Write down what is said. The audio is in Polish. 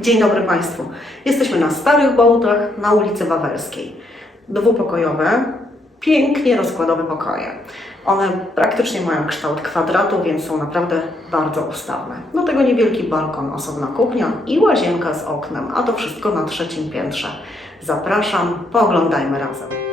Dzień dobry Państwu. Jesteśmy na Starych Bołtach na ulicy Wawelskiej. Dwupokojowe, pięknie rozkładowe pokoje. One praktycznie mają kształt kwadratu, więc są naprawdę bardzo ustawne. Do tego niewielki balkon, osobna kuchnia i łazienka z oknem, a to wszystko na trzecim piętrze. Zapraszam, pooglądajmy razem.